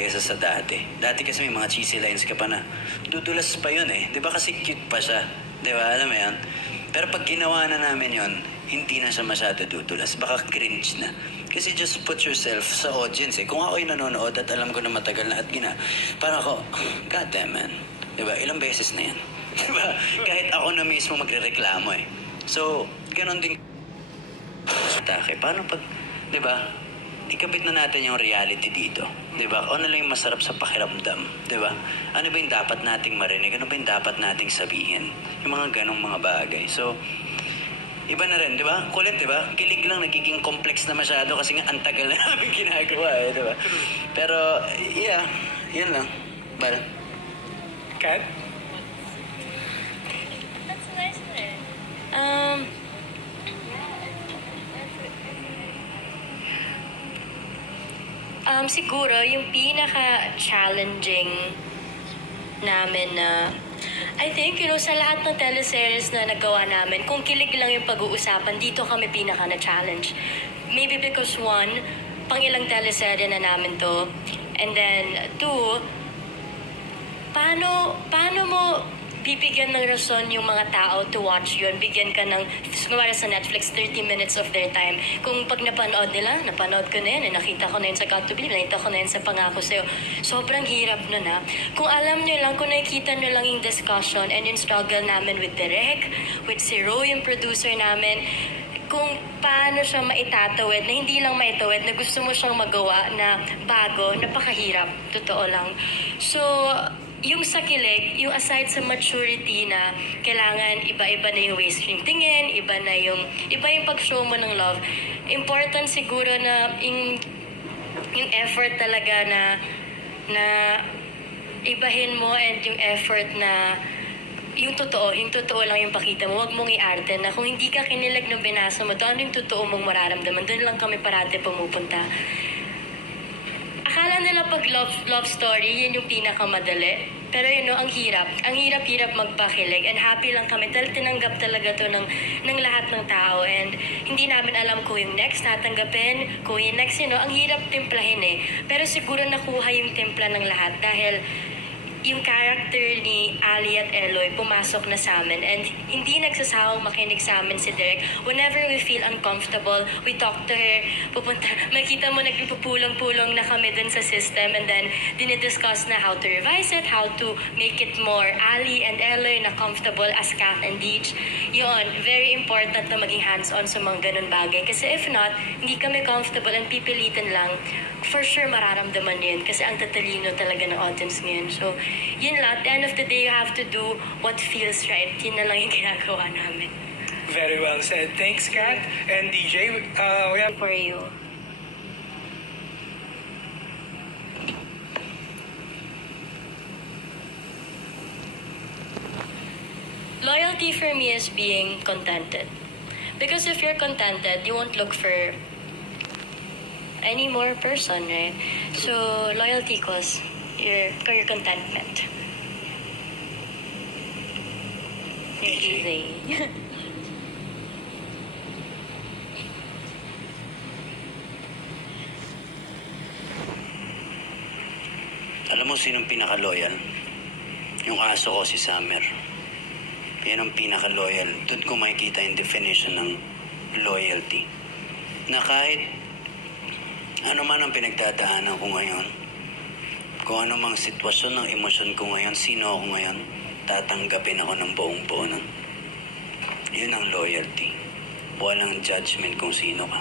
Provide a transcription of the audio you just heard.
kesa sa dati. Dati kasi may mga cheesy lines ka pa na dudulas pa yun eh. Di ba kasi cute pa siya? Di ba? Alam mo yan? Pero pag ginawa na namin yun, hindi na siya masyado dudulas. Baka cringe na. Kasi just put yourself sa audience eh. Kung ako'y nanonood at alam ko na matagal na at parang ako, God damn man. Diba? Ilang beses na yan. Diba? Kahit ako na mismo magre-reklamo eh. So, ganon din. Paano pag, diba? Ikabit na natin yung reality dito. Diba? Ano lang yung masarap sa pakiramdam? Diba? Ano ba yung dapat nating marinig? Ano ba yung dapat nating sabihin? Yung mga ganong mga bagay. So, iba na rin, di ba? Kulit, di ba? Kilig lang, nagiging complex na masyado kasi nga ang tagal na namin ginagawa, eh, di ba? Pero, yeah, yun lang. Bal? Kat? That's nice, eh. Siguro, yung pinaka-challenging namin na I think, sa lahat ng teleseries na nagawa namin, kung kilig lang yung pag-uusapan, dito kami pinaka na-challenge. Maybe because one, pang ilang teleserye na namin to. And then, two, paano mo bibigyan ng rason yung mga tao to watch yun? Bigyan ka ng, kumara sa Netflix, 30 minutes of their time. Kung pag napanood nila, napanood ko na yun, nakita ko na yun sa God to Believe, nakita ko na yun sa Pangako Sa'yo. Sobrang hirap nun ha. Kung alam nyo lang, kung nakikita nyo lang yung discussion and yung struggle namin with Direk, with si Ro, yung producer namin, kung paano siya maitatawid, na hindi lang maitawid, na gusto mo siyang magawa na bago, napakahirap. Totoo lang. So, yung sa kilig, yung aside sa maturity na kailangan iba-iba na yung ways yung tingin, iba yung pag-show mo ng love. Important siguro na yung effort talaga na ibahin mo and yung effort na yung totoo lang yung pakita mo. Huwag mong i-arte na kung hindi ka kinilig ng binasa mo, ano yung totoo mong mararamdaman. Doon lang kami parati pumupunta. Akala nila pag love story, yun yung pinakamadali. Pero ang hirap. Ang hirap-hirap magpakilig. And happy lang kami dahil tinanggap talaga to ng lahat ng tao. And hindi namin alam kung yung next natanggapin, kung yung next, ang hirap timplahin eh. Pero siguro nakuha yung timpla ng lahat dahil yung character ni Ali at Eloy pumasok na sa amin and hindi nagsasawang makinig sa amin si Direk. Whenever we feel uncomfortable, we talk to her. Makita mo nagpupulong-pulong na kami dun sa system and then dinidiscuss na how to revise it, how to make it more Ali and Eloy na comfortable as Kath and Deej. Yun, very important na maging hands-on sa mga ganun bagay. Kasi if not, hindi kami comfortable and pipilitin lang, for sure mararamdaman yun kasi ang tatalino talaga ng audience ngayon. So, yun lang. At the end of the day, you have to do what feels right. Yun na lang yung ginagawa namin. Very well said. Thanks, Kat. And DJ, we have for you. Loyalty for me is being contented. Because if you're contented, you won't look for any more person, right? So, loyalty equals your contentment. Easy. Alam mo sinong pinaka-loyal? Yung aso ko, si Summer. Yan ang pinaka-loyal. Doon ko makikita yung definition ng loyalty. Na kahit ano man ang pinagdadaanan ko ngayon, kung ano mang sitwasyon ng emosyon ko ngayon, sino ako ngayon, tatanggapin ako ng buong buo nun. Yun ang loyalty. Walang judgment kung sino ka.